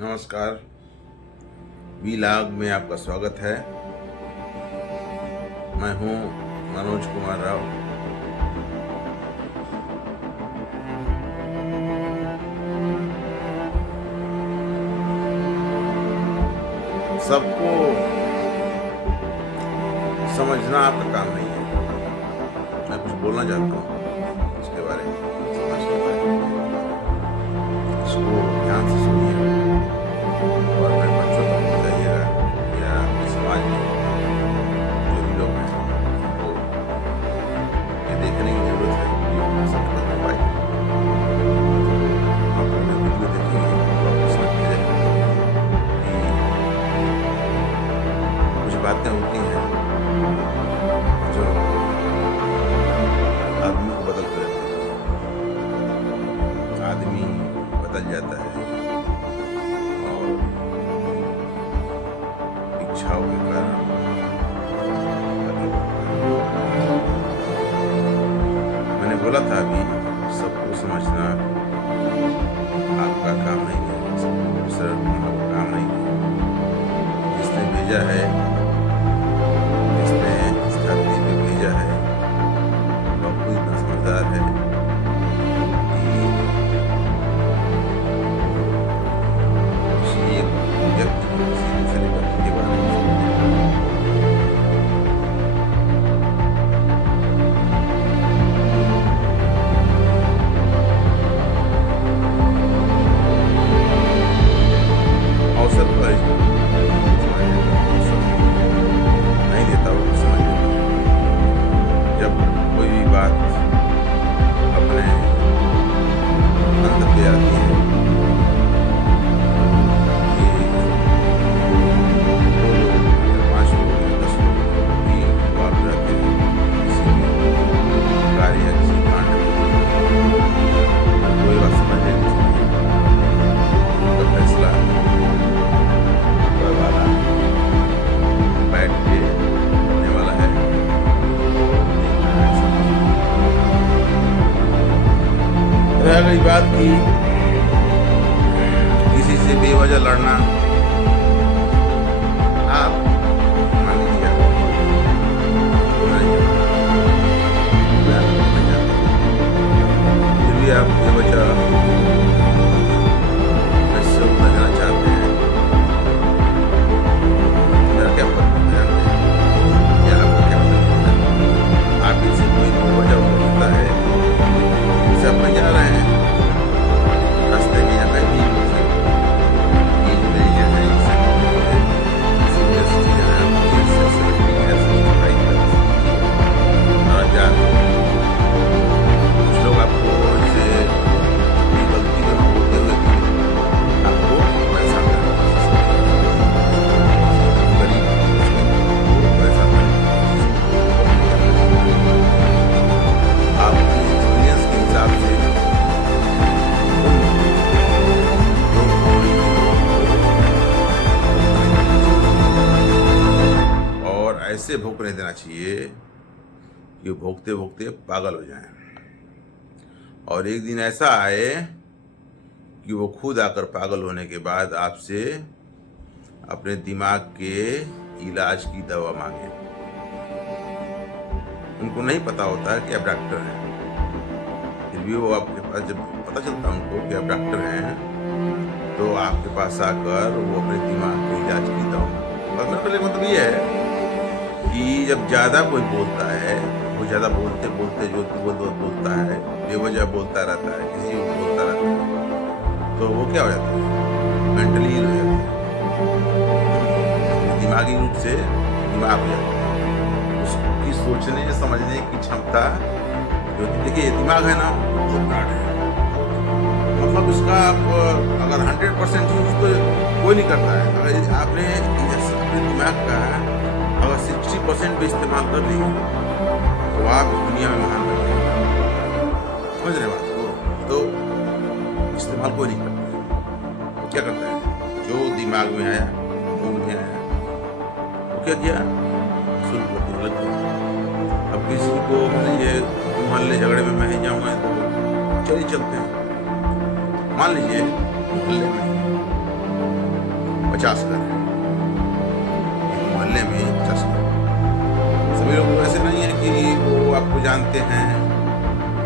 नमस्कार। वीलॉग में आपका स्वागत है। मैं हूं मनोज कुमार राव। सबको समझना आपका काम नहीं है। मैं कुछ बोलना चाहता हूं उसके बारे में, समाज के बारे में। इसको ध्यान से सुनिए और अपने बच्चों तक बताइएगा या अपने समाज में जो भी लोग हैं उनको ये देखने की जरूरत है कि वीडियो सफल हो पाए। आप लोग वीडियो देखेंगे तो आपको समझ में आएगा कि कुछ बातें होती हैं जो आदमी को बदल कर देती हैं। आदमी बदल जाता है और इच्छाओं के कारण मैंने बोला था अभी, सबको समझना आपका काम नहीं है, सबको दूसरा आपका काम नहीं है। जिसने भेजा है, जिसने इस धरती पे भेजा है, वह खुद इतना समझदार है कि किसी एक व्यक्ति को किसी दूसरे व्यक्ति के बारे में समझे। अवसर पर अवसर नहीं देता वो समझने को। जब कोई भी बात अपने अंत पे आती है, ये 2 लोग या 5 लोग या 10 लोग भी इंवॉल्व रहते हैं किसी भी कार्य या किसी कांड में, कोई बात समझ लेनी चाहिए। उनका फैसला ऊपर वाला बैठ के होने वाला है। रह गई बात की किसी से बेवजह लड़ना, आप मान लीजिए फिर भी आप बेवजह इससे उलझना चाहते हैं, मेरा क्या फर्क पड़ता है या आपका क्या फर्क पड़ता है? आप इनसे कोई वजह होता है, इसे आप नहीं जा रहे हैं रास्ते में या कहीं भी ये जो एरिया है, इससे सीरियस चीज़ें हैं, ये सेंसिटिव है, सब्सक्राइब करें और जा रहे हैं। कुछ लोग आपको इसे अपनी गलती को न बोलते हुए भी आपको परेशान करने की कोशिश करते हैं। गरीब को परेशान करने की कोशिश करते हैं। आप एक्सपीरियंस के हिसाब से और ऐसे भोंकने देना चाहिए कि वो भोंकते भोंकते पागल हो जाएं और एक दिन ऐसा आए कि वो खुद आकर पागल होने के बाद आपसे अपने दिमाग के इलाज की दवा मांगे। उनको नहीं पता होता है कि आप डॉक्टर हैं, फिर भी वो आपके पास, जब पता चलता है उनको कि आप डॉक्टर हैं, तो आपके पास आकर वो अपने दिमाग के इलाज की दवा मांगे। और मेरा पहले मतलब ये है कि जब ज़्यादा कोई बोलता है, वो ज़्यादा बोलते बोलते जो बोलता है, बेवजह बोलता रहता है, किसी को बोलता रहता है, तो वो क्या हो जाता है? मेंटली हो जाता है, दिमागी रूप से दिमाग हो जाता है। उसकी सोचने समझने की क्षमता जो, देखिए दिमाग है ना, बहुत ब्रॉड है। मतलब इसका आप अगर 100% यूज तो कोई नहीं करता है। अगर आपने अपने दिमाग का अगर 60% भी इस्तेमाल कर लिए तो आप दुनिया में महान बन जाएंगे। समझ रहे बात को? तो इस्तेमाल कोई नहीं करता। क्या करता है? जो दिमाग में आया, मूड में आया, वो क्या किया? शुरू कर दिया, लग गया। अब किसी को लीजिए मोहल्ले झगड़े में मैं ही जाऊँगा तो चलिए चलते हैं। मान लीजिए मोहल्ले में 50 घर हैं, मोहल्ले में 50 घर। सभी लोग ऐसे नहीं है कि वो आपको जानते हैं,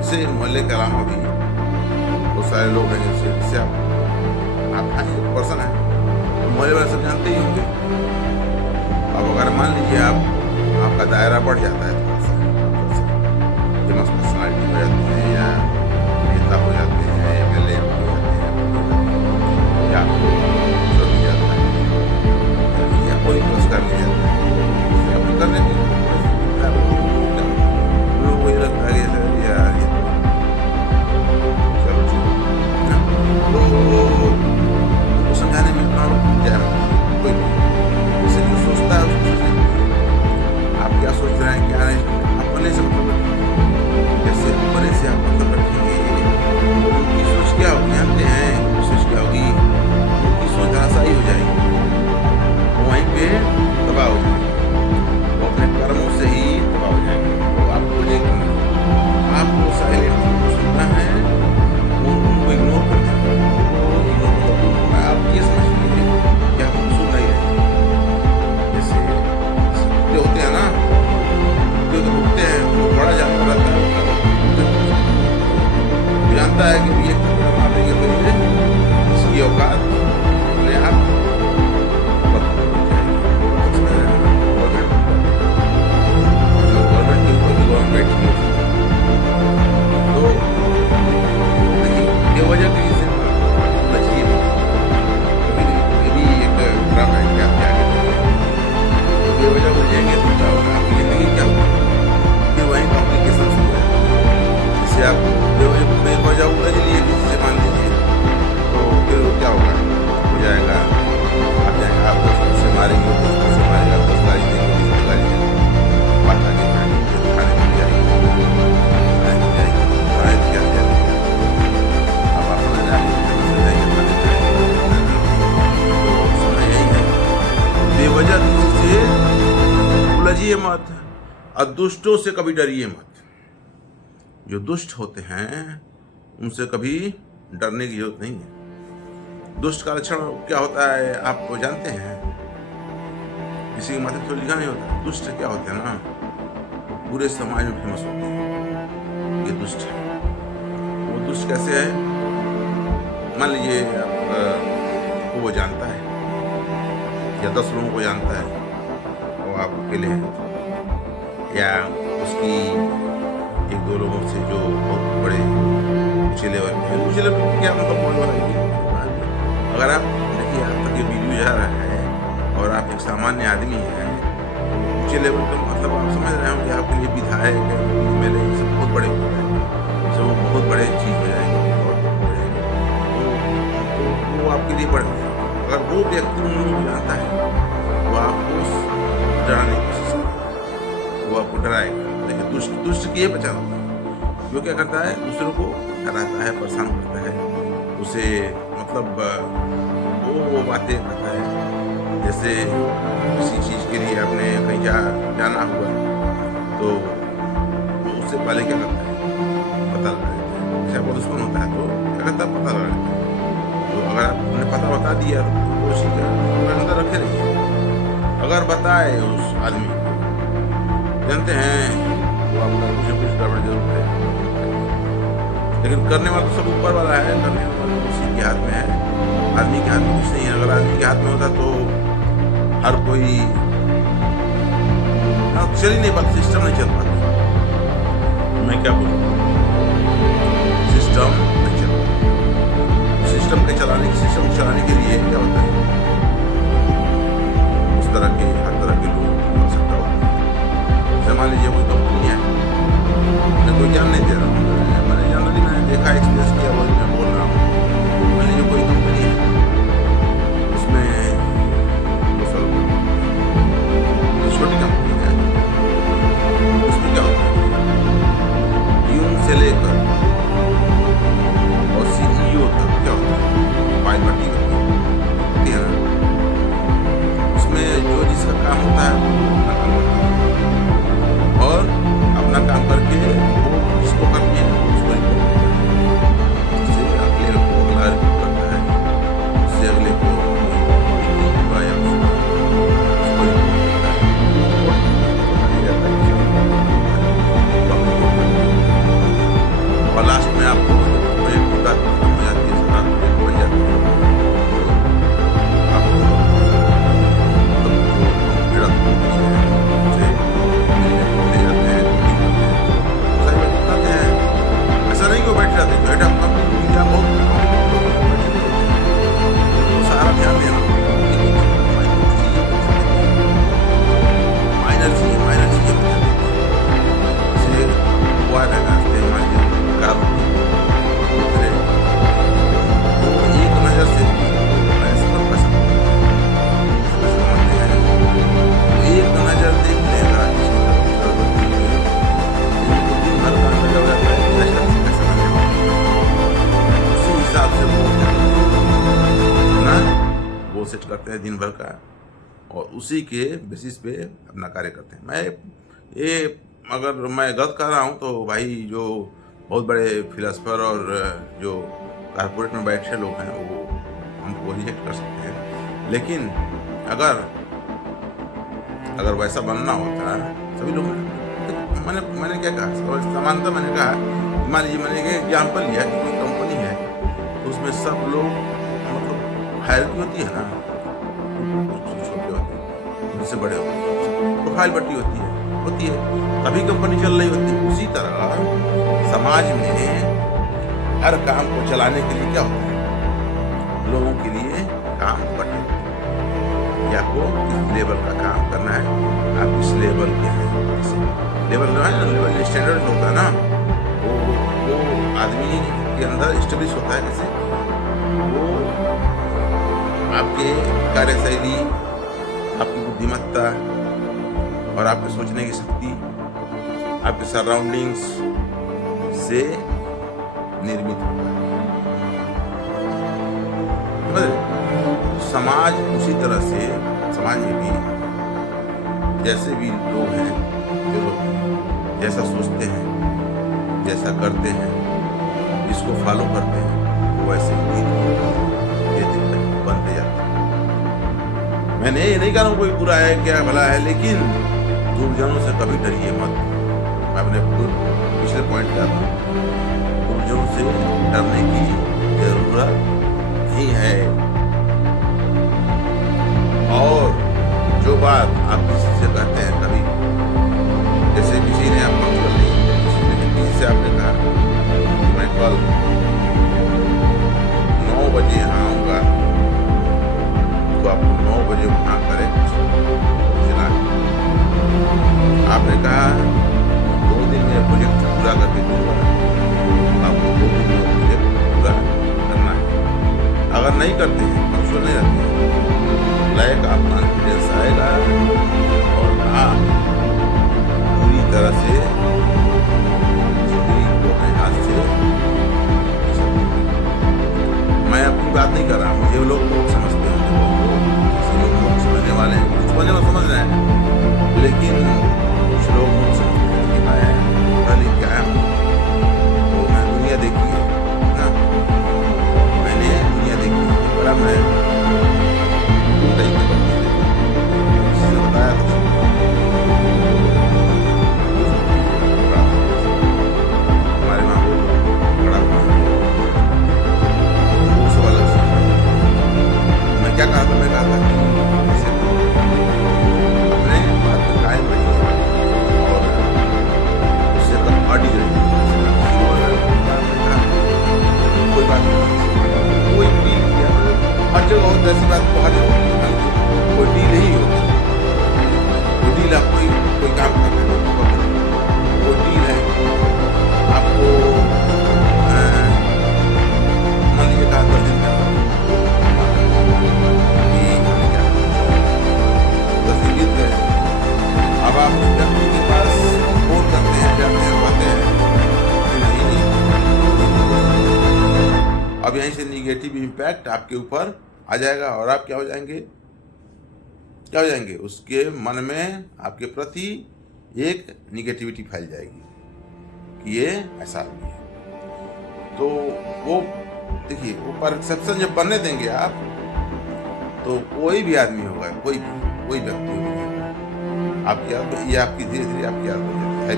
इसे मोहल्ले के अलावा भी बहुत सारे लोग हैं जिससे आप हैं, एक पर्सन है तो मोहल्ले वाले सब जानते ही होंगे। अब अगर मान लीजिए आपका दायरा बढ़ जाता है थोड़ा सा फेमस पर्सनालिटी हो जाती है या नेता हो जाते हैं, MLA हो जाते हैं, या आपको जो भी जाता है या कोई पुरस्कार मिल जाता है आपको करने की लोगों को ये लगता है कि यार ये चलो ठीक है तो उनको समझाने में इतना कोई जैसे जो सोचता है उसको आप क्या सोच रहे हैं क्या नहीं, अपने से मतलब जैसे अपने से आप मतलब रखेंगे उनकी सोच क्या होगी, जानते हैं उनकी सोच क्या होगी, उनकी सोच आशाई हो जाएगी, वो वहीं पे तबाह हो जाएगी, वो अपने कर्मों से ही तबाह हो जाएगी। तो आपको ये करना है, आपको साइलेंट सुनना है, उनको इग्नोर करना है। आप ये समझ लीजिए कि आप सुन नहीं रहे, जैसे जो होते हैं ना जो रुकते हैं वो बड़ा जानता रहता है, जानता है कि ये मार देंगे तो ये इसकी औकात अपने आप गवर्नमेंट के ऊपर भी गवर्नमेंट बैठी है तो बेवजह कहीं से बचिए। कभी भी एक ड्रामा है कि आप क्या कहते हैं बेवजह बचेंगे तो क्या होगा, आपकी जिंदगी क्या होगी, फिर वहीं कॉम्प्लिकेशन हो जाए। जिससे आप बेवजह उलझ लिए किसी से मान लीजिए तो फिर क्या होगा, हो जाएगा आप जाएंगे, आप दोस्तों से मारेंगे, दोस्तों से मारेगा, 10 गाली देंगे, 20 गाली देंगे, बात आगे बढ़ेगी, खाने मिल जाएगी, अब आप समझ जाएंगे तो समय यही है, बेवजह किसी से उलझिए मत और दुष्टों से कभी डरिए मत। जो दुष्ट होते हैं उनसे कभी डरने की जरूरत नहीं है। दुष्ट का लक्षण क्या होता है आप जानते हैं, किसी के माथे तो लिखा नहीं होता। दुष्ट क्या होते हैं ना, पूरे समाज में फेमस होते हैं, ये दुष्ट है। वो दुष्ट कैसे है, मान लीजिए आपको वो जानता है या 10 लोगों को जानता है और आप अकेले हैं, या उसकी 1-2 लोगों से जो बहुत बड़े ऊंचे लेवल पे है, ऊंचे लेवल पे क्या मतलब बोल रहा है। अगर आप देखिए आप तक ये वीडियो जा रहा है और आप एक सामान्य आदमी हैं, ऊंचे लेवल पे मतलब आप समझ रहे होंगे आपके लिए विधायक MLA सब बहुत बड़े हो जाएंगे, सब बहुत बड़े चीज़ हो जाएंगे तो वो आपके लिए बढ़ जाएगा। अगर वो व्यक्ति उन लोगों को जानता है वो आपको डराने की कोशिश करेगा, वो आपको डराएगा। लेकिन दुष्ट की ये पहचान होती है, वो क्या करता है दूसरों को डराता है, परेशान करता है, उसे मतलब वो बातें करता है। जैसे किसी चीज़ के लिए आपने कहीं जाना हुआ तो उससे पहले क्या करता है पता लगा लेता है, जैसे बहुत दुश्मन होता है तो क्या करता है पता लगा लेता है। तो अगर आपने पता बता दिया तो कोशिश अंदर रखे रहिए। अगर बताए उस आदमी को, जानते हैं वो आपका कुछ न कुछ गड़बड़ जरूर करेगा, लेकिन करने वाला तो सब ऊपर वाला है, करने वाला उसी के हाथ में है, आदमी के हाथ में कुछ नहीं है। अगर आदमी के हाथ में होता तो हर कोई चल ही नहीं पाता, सिस्टम नहीं चल पाता। मैं क्या बोलूँ, सिस्टम नहीं चल पाता। सिस्टम को चलाने के लिए क्या होता है, उस तरह के हर तरह के लोग की आवश्यकता होती है। जैसे मान लीजिए कोई कंपनी है, मैं कोई ज्ञान नहीं दे रहा हूँ, मैंने जनरली मैंने देखा एक्सपीरियंस किया वो मैं बोल रहा हूँ। मान लीजिए कोई कंपनी है, उसमें छोटी कंपनी है, उसमें क्या होता है यूं से लेकर और CEO तक क्या होता है फाइल भर्ती करती है। फ्लो सेट करते हैं दिन भर का, और उसी के बेसिस पे अपना कार्य करते हैं। ये अगर मैं गलत कर रहा हूँ तो भाई जो बहुत बड़े फिलोसफर और जो कारपोरेट में बैठे लोग हैं वो हमको रिजेक्ट कर सकते हैं, लेकिन अगर वैसा बनना होता है सभी लोग, मैंने क्या कहा समानता, मैंने कहा मान लीजिए मैंने एक एग्जाम्पल लिया कि कोई कंपनी है तो उसमें सब लोग मतलब हायरकी होती है ना, छोटे होते हैं उनसे बड़े होते हैं, प्रोफाइल बटी होती है तभी कंपनी चल रही होती है। उसी तरह समाज में हर काम को चलाने के लिए क्या होता है, लोगों के लिए काम बटे कि आपको किस लेवल का काम करना है, आप किस लेवल के हैं, लेवल है ना, लेवल स्टैंडर्ड होता है ना, वो आदमी के अंदर स्टेब्लिश होता है। कैसे वो आपके कार्यशैली, आपकी बुद्धिमत्ता और आपके सोचने की शक्ति आपके सराउंडिंग्स से निर्मित होता है। समाज उसी तरह से, समाज में भी जैसे भी लोग हैं जो जैसा सोचते हैं, जैसा करते हैं, जिसको फॉलो करते हैं, वो वैसे ही बनते जाते हैं। मैंने ये नहीं कहा कोई बुरा है क्या भला है, लेकिन दुर्जनों से कभी डरिए मत। मैं अपने पिछले पॉइंट पे आता हूँ, दुर्जनों से डरने की जरूरत नहीं है। और जो बात आप किसी से कहते हैं, कभी जैसे किसी ने आपको किसी से आपने कहा मैं कल 9 बजे यहाँ आऊँगा, तो आपको 9 बजे वहाँ करे चला। आपने कहा 2 दिन में प्रोजेक्ट पूरा करके दूंगा, आपको 2 दिन में प्रोजेक्ट पूरा करना है। अगर नहीं करते हैं, कंट्रोल नहीं रहते हैं, लायक आप कॉन्फिडेंस आएगा और आप पूरी तरह से जिंदगी को अपने हाथ से। मैं अपनी बात नहीं कर रहा हूँ, ये लोग समझते हैं, लोग समझने वाले हैं, कुछ समझ रहे हैं, लेकिन कुछ लोग समझते हैं कि मैं पढ़ा लिख के आया हूँ, तो मैं दुनिया देखी है ना, मैंने दुनिया देखी है, बड़ा मैं बताया था हमारे माँ बड़ा वो सब अलग से। मैं क्या कहा था, मैं कहा था अपने बात में कायम रहिए और उससे अड़ी रहिए। कोई बात नहीं, कोई डील किया, हर जगह होता है ऐसी बात, हर जगह कोई डील ही होती, कोई डील आप कोई काम करना है, कोई डील है आपको मान लीजिए कहा 10 दिन का 10 दिन बीत गए, अब आप व्यक्ति के पास फोन करते हैं, जाते हैं, कहते हैं अब यहीं से निगेटिव इम्पैक्ट आपके ऊपर आ जाएगा और आप क्या हो जाएंगे, उसके मन में आपके प्रति एक निगेटिविटी फैल जाएगी कि ये ऐसा आदमी है। तो वो देखिए, वो परसेप्शन जब बनने देंगे आप, तो कोई भी आदमी होगा, कोई व्यक्ति होगा, आपकी आदत, ये आपकी धीरे धीरे आपकी आदत है,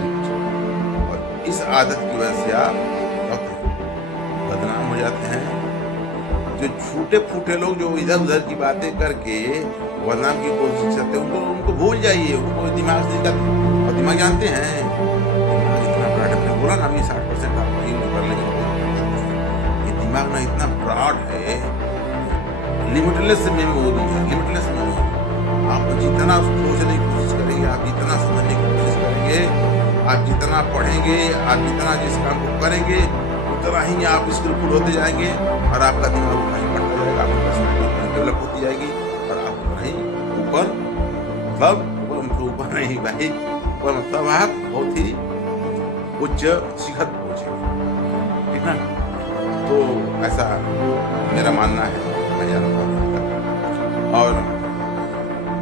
और इस आदत की वजह से आप बदनाम हो जाते हैं। जो छूटे फूटे लोग जो इधर उधर की बातें करके बदनाम की कोशिश करते हैं, उनको भूल जाइए, उनको दिमाग से निकाल। और दिमाग जानते हैं, दिमाग इतना ब्रॉड है, बोला ना अभी 60% आप वही कर लेंगे। ये दिमाग ना इतना ब्रॉड है, लिमिटलेस मेमोरी है, लिमिटलेस मेमोरी। आप जितना सोचने की कोशिश करेंगे, आप जितना समझने की कोशिश करेंगे, आप जितना पढ़ेंगे, आप जितना जिस काम को करेंगे, उतना ही आप स्किलफुल होते जाएंगे और आपका दिमाग उतना ही बढ़ता जाएगा, आपकी पर्सनैलिटी डेवलप होती जाएगी और आप उतना ही ऊपर, मतलब ऊपर नहीं भाई, ऊपर मतलब आप बहुत ही उच्च शिखर पहुंचेंगे, ठीक ना। तो ऐसा मेरा मानना है, मैं जानता हूँ।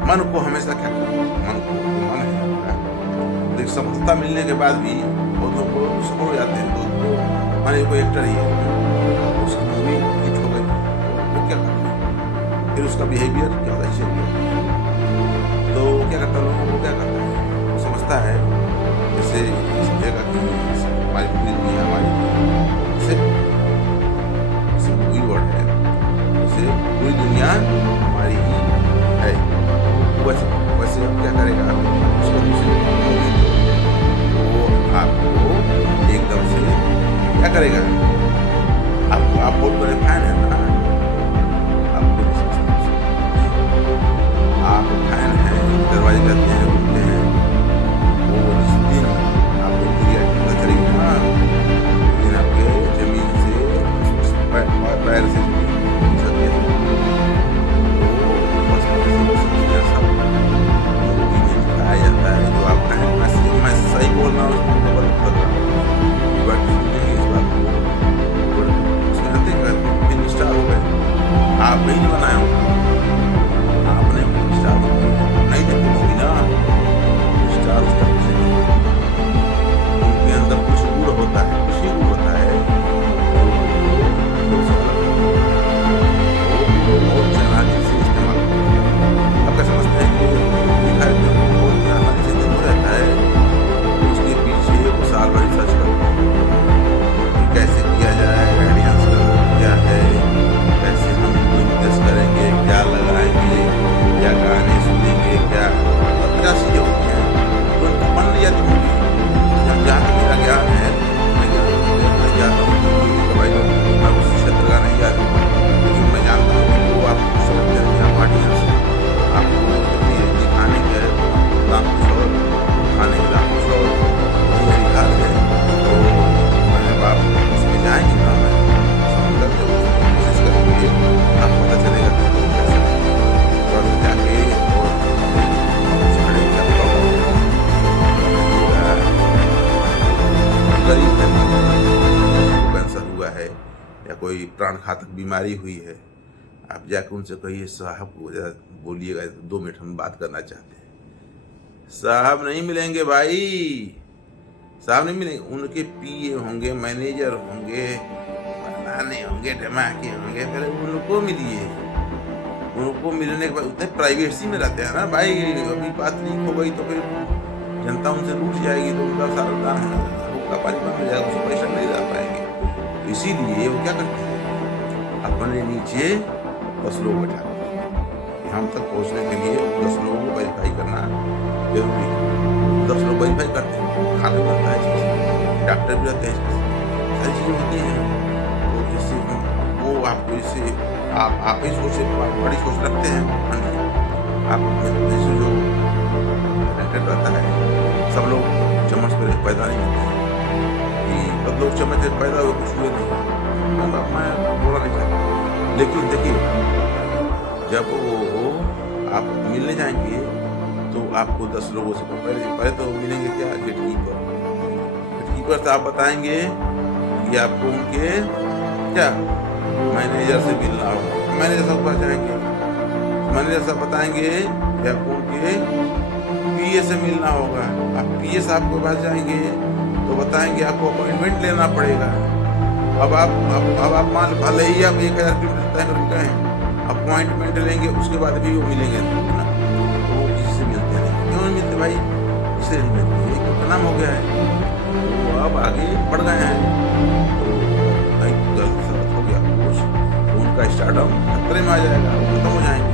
मन को हमेशा क्या करना, मन को मन है आपका, लेकिन सफलता मिलने के बाद भी बहुत लोग को सफल हो जाते हैं, तो माने कोई एक्टर ही है, उसकी मूवी हिट हो गई, वो क्या करता है, फिर उसका बिहेवियर क्या होता है, तो वो क्या करता है, लोगों को क्या करता है, वो समझता है जैसे समझेगा कि हमारी पूरी दुनिया हमारी जैसे मूवी वर्ड है, जैसे पूरी दुनिया हमारी ही है, वैसे वैसे क्या करेगा, उसका दूसरे वो आपको एकदम से क्या करेगा, आपको आप बहुत बड़े फैन है ना, आपको आप फैन हैं, दरवाजे करते हैं, घूमते हैं, वो जिस दिन आपको पता चलेगी ना, उस दिन आपके जमीन से पैर से जाता है जो आप कहें, मैं सही बोल रहा हूँ, उसको गलत कर रहा हूँ, बात सुनेंगे इस बात को, उसमें फिल्म स्टार हो गए, आप वही नहीं बनाया हूँ, आपने स्टार नहीं देखते होगी ना, स्टार उस तरह से उनके अंदर कुछ गुण होता है, कुछ ही गुण होता है, बहुत चालाकी से इस्तेमाल आपका समझते हैं कि उसके पीछे वो साल भर रिसर्च करते हैं, कैसे किया जाए, आइडियाज क्या है, कैसे हम इन्वेस्ट करेंगे, क्या लगाएंगे, क्या गाने सुनेंगे, क्या 50 चीजें होती हैं, तो उनको बन नहीं जाती मूवी। जहाँ तक मेरा ज्ञान है, मैं जाता हूँ भाई, मैं उस क्षेत्र का नहीं जाता, लेकिन मैं जानता हूँ कि वो आप समझते हैं, आप ऑडियंस आपको दिखाने के दाम कुछ और, खाने के दाम कुछ और, मेरी घर है, तो मैंने बाप उसमें जाएंगे ना, मैं समझकर जब कोशिश करेंगे, आपको पता चलेगा कि कैसे थोड़ा सा जाके और गरीब है, कैंसर हुआ है या कोई प्राण घातक बीमारी हुई है, आप जाकर उनसे कहिए साहब को बोलिएगा 2 मिनट हम बात करना चाहते हैं, साहब नहीं मिलेंगे भाई, साहब नहीं मिलेंगे, उनके पीए होंगे, मैनेजर होंगे, बनाने होंगे, धमाके होंगे, पहले उनको मिलिए, उनको मिलने के बाद उतने प्राइवेसी में रहते हैं ना भाई, अभी बात लीक हो गई तो फिर जनता उनसे रूठ जाएगी, तो उनका सारा दान का पानी बंद हो जाएगा, उसको पैसा नहीं ला पाएंगे, इसीलिए वो क्या करते हैं, अपने नीचे 10 लोग बैठा, हम तक पहुंचने के लिए 10 लोगों को वेरीफाई करना जरूरी है, 10 लोग वेरीफाई करते हैं, खाना बनता है इसमें, डॉक्टर भी रहते हैं इसमें, सारी चीज़ें होती हैं, तो इससे वो आपको इससे आप ही सोचे, बड़ी सोच रखते हैं, आप जैसे जो टैलेंटेड रहता है, सब लोग चम्मच पर पैदा नहीं होते हैं, कि सब लोग चम्मच से पैदा हुए कुछ हुए नहीं, मैं बोला नहीं चाहता, लेकिन देखिए जब वो आप मिलने जाएंगे तो आपको 10 लोगों से पहले तो मिलेंगे क्या, गेटकीपर से आप बताएंगे कि आपको उनके क्या मैनेजर से मिलना होगा, मैनेजर साहब पास जाएंगे, मैनेजर साहब बताएंगे कि आपको उनके पीए से मिलना होगा, आप पीए साहब के पास जाएंगे तो बताएंगे आपको अपॉइंटमेंट लेना पड़ेगा, अब आप मान भले ही आप 1000 किलोमीटर तय कर गए हैं, अपॉइंटमेंट लेंगे, उसके बाद भी वो मिलेंगे ना, तो वो किसी से मिलते नहीं, क्यों नहीं मिलते भाई, इसलिए नहीं मिलते, एक तो नाम हो गया है, तो अब आगे बढ़ गए हैं, तो गलत हो गया कुछ, तो उनका स्टार्टअप खतरे में आ जाएगा, वो खत्म हो जाएंगे,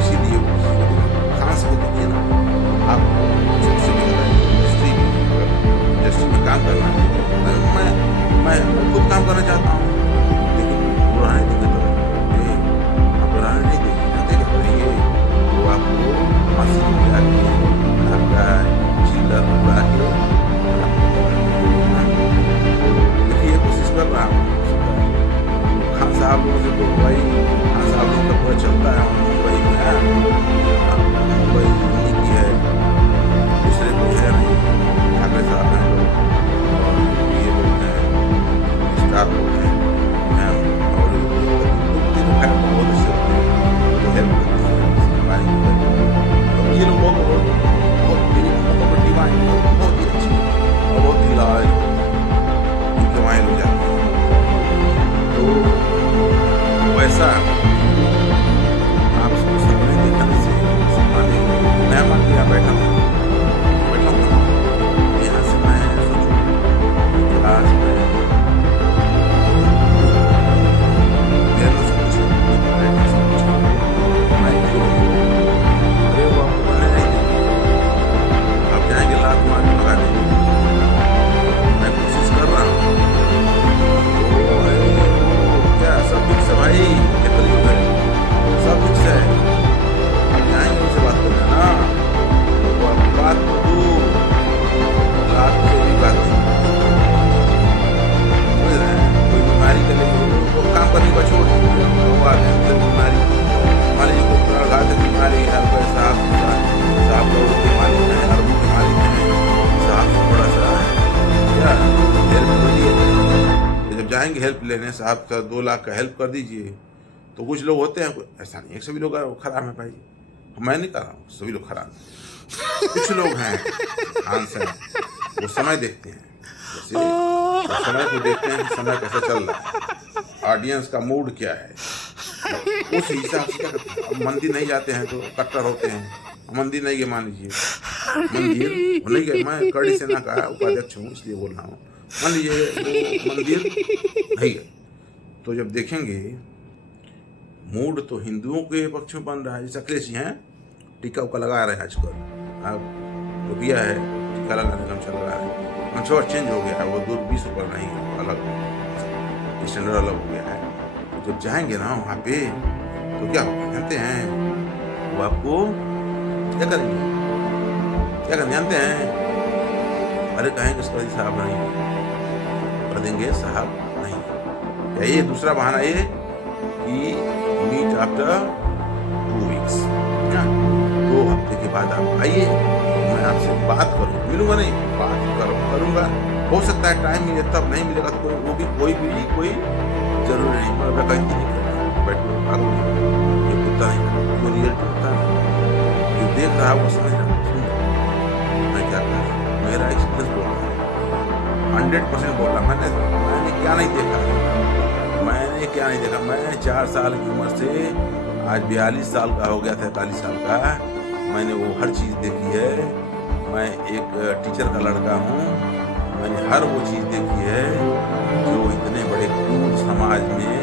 इसीलिए वो किसी को खास को देखिए ना, आप सबसे इंडस्ट्री में काम करना है, मैं खुद काम करना चाहता हूँ, लेकिन पुराने दिन तो पुराने नहीं देखते करेंगे, वो आपको मशीन लगा के आपका चिल्लर उड़ा के देखिए, कोशिश कर रहा हूँ, खान साहब लोगों से तो भाई, खान साहब लोगों का पूरा चलता है, मुंबई में है, मुंबई उन्हीं की है, दूसरे कोई है नहीं, ठाकरे साहब हैं लोग, और ये लोग हैं, स्टार लोग हैं, और बहुत अच्छे होते हैं, हेल्प करते हैं, हमारी हेल्प लेने, साहब 2 लाख का हेल्प कर दीजिए। तो कुछ लोग होते हैं, ऐसा नहीं है सभी लोग खराब हैं भाई, मैं नहीं कर रहा हूँ सभी लोग खराब हैं। कुछ लोग हैं फ्रांस हैं, वो समय देखते हैं, जैसे वो समय को देखते हैं, समय कैसा चल रहा है, ऑडियंस का मूड क्या है, उस हिसाब से क्या करते हैं। अब मंदिर नहीं जाते हैं तो कट्टर होते हैं, मंदिर नहीं गए मान लीजिए, मंदिर वो नहीं गए, मैं करड़ी सेना का उपाध्यक्ष हूँ इसलिए बोल रहा हूँ, मान लीजिए वो मंदिर नहीं गए, तो जब देखेंगे मूड तो हिंदुओं के पक्ष में बन रहा है। जैसे अखिलेश जी हैं, टीका उका लगा रहे हैं आजकल, अब रुपया है टीका लगाने का चल रहा है, मंचौर चेंज हो गया है, वो दूर 20 रुपये नहीं है, अलग स्टैंडर्ड अलग हो गया है। तो जब जाएंगे ना वहाँ पे तो क्या होगा जानते हैं, वो आपको क्या करेंगे, क्या करेंगे जानते हैं, अरे कहेंगे साहब नहीं कर देंगे, साहब नहीं। या ये दूसरा बहाना ये कि मीट आफ्टर 2 वीक्स, 2 हफ्ते के बाद आप आइए, मैं आपसे बात करूँ, मिलूंगा नहीं, बात करूँगा, हो सकता है टाइम मिले तब, नहीं मिलेगा तो वो भी कोई जरूरी नहीं, मैं वैकेंसी नहीं करता, बैठो ये कुत्ता नहीं करता, वो रियलिटी होता है, जो देख रहा है वो समझ रहा है, मैं क्या कर रहा हूँ, मेरा एक्सपीरियंस बोल रहा है, 100% बोल रहा, मैंने क्या नहीं देखा, मैंने क्या नहीं देखा। मैं 4 साल की उम्र से आज 42 साल का हो गया, 43 साल का, मैंने वो हर चीज़ देखी है। मैं एक टीचर का लड़का हूँ, मैंने हर वो चीज़ देखी है जो इतने बड़े क्रूर समाज में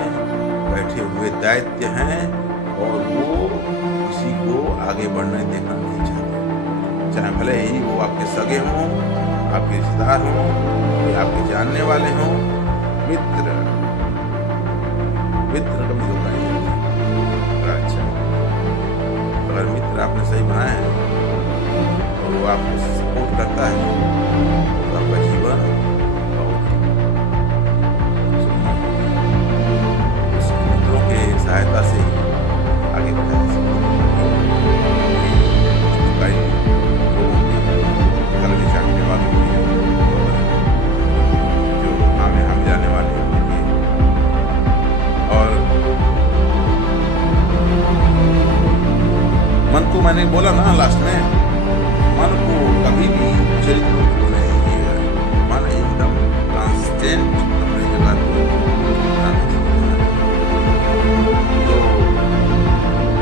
बैठे हुए दैत्य हैं और वो किसी को आगे बढ़ने देना नहीं चाहते, चाहे भले ही वो आपके सगे हों, आपके रिश्तेदार हों, या आपके जानने वाले हों, मित्र कभी धोखा नहीं देता। अच्छा, अगर मित्र आपने सही बनाया है और वो आपको सपोर्ट करता है तो आपका जीवन बहुत उस मित्रों के सहायता से आगे बढ़ा जा सकता है। लोगों के कल भी चाटने वाले जो हम जाने वाले हैं, और मन को मैंने बोला ना लास्ट में, मन को कभी भी चरित्र को नहीं किया, मन एकदम कांस्टेंट अपनी जगह तो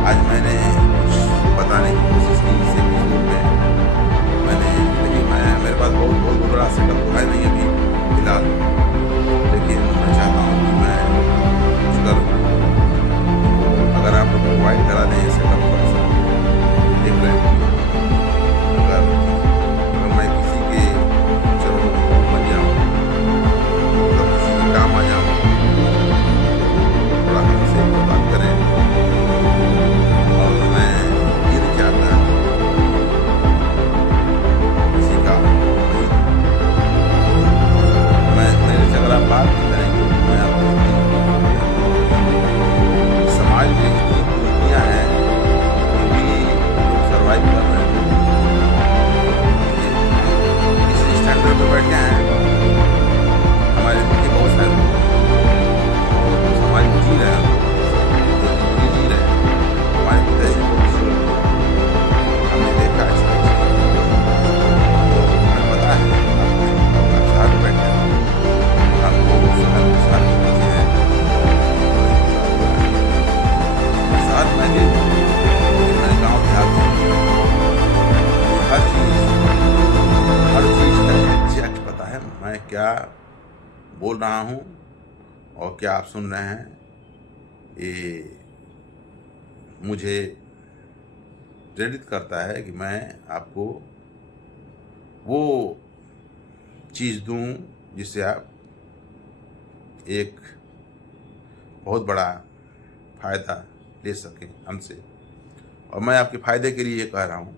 आज मैंने कुछ बताने की कोशिश की इसे फेसबुक में, मेरे पास बहुत बड़ा सेटअप तो है नहीं अभी फिलहाल, लेकिन मैं चाहता हूँ कि मैं कुछ करूँ, अगर आप लोग प्रोवाइड करा दें सेटअप कर सकते देख रहे हैं, अगर मैं किसी के चरणों में बन जाऊँ, अगर किसी के काम आ जाऊँ, थोड़ा हमसे बात करें, और मैं ये नहीं चाहता किसी का मेरे से अगर आप बात नहीं करेंगे, मैं आपको समाज में इतनी कुरीतियाँ हैं कि भी लोग सर्वाइव कर रहे हैं, इस स्टैंडर्ड पे बैठे हैं। हमारे देखिए बहुत सारे लोग समाज में जी रहे हैं, जी रहे हैं, हमारे पिताजी को हमने देखा है, हमें पता है, आप साथ बैठे हैं, आपको साथ बैठे हैं, साथ में मैं गाँव देहात में हर चीज़ का एग्जैक्ट पता है, मैं क्या बोल रहा हूँ और क्या आप सुन रहे हैं, ये मुझे प्रेरित करता है कि मैं आपको वो चीज़ दूँ जिससे आप एक बहुत बड़ा फ़ायदा ले सकें हमसे। और मैं आपके फ़ायदे के लिए ये कह रहा हूँ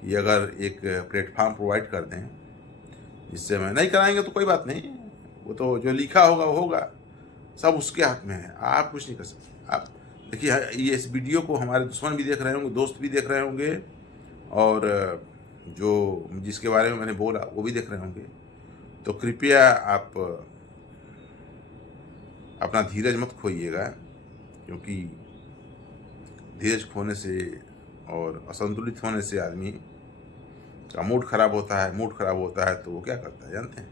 कि अगर एक प्लेटफार्म प्रोवाइड कर दें, जिससे मैं नहीं कराएंगे तो कोई बात नहीं, वो तो जो लिखा होगा वो होगा, सब उसके हाथ में है, आप कुछ नहीं कर सकते। आप देखिए, ये इस वीडियो को हमारे दुश्मन भी देख रहे होंगे, दोस्त भी देख रहे होंगे, और जो जिसके बारे में मैंने बोला वो भी देख रहे होंगे। तो कृपया आप अपना धीरज मत खोइएगा, क्योंकि धीरज खोने से और असंतुलित होने से आदमी का मूड खराब होता है। मूड खराब होता है तो वो क्या करता है जानते हैं?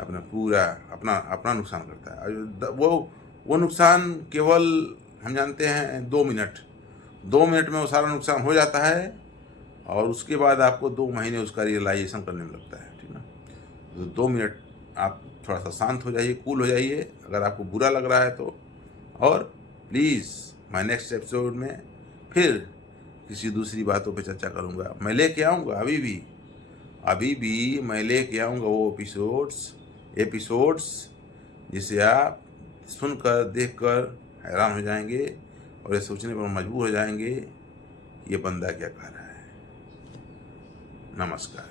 अपना पूरा अपना नुकसान करता है। वो नुकसान केवल हम जानते हैं 2 मिनट, 2 मिनट में वो सारा नुकसान हो जाता है और उसके बाद आपको 2 महीने उसका रियलाइजेशन करने में लगता है, ठीक ना। तो 2 मिनट आप थोड़ा सा शांत हो जाइए, कूल हो जाइए अगर आपको बुरा लग रहा है तो। और प्लीज़ मैं नेक्स्ट एपिसोड में फिर किसी दूसरी बातों पे चर्चा करूँगा। मैं लेके आऊँगा अभी भी मैं लेके आऊँगा वो एपिसोड्स जिसे आप सुनकर देखकर हैरान हो जाएंगे और ये सोचने पर मजबूर हो जाएंगे ये बंदा क्या कह रहा है। नमस्कार।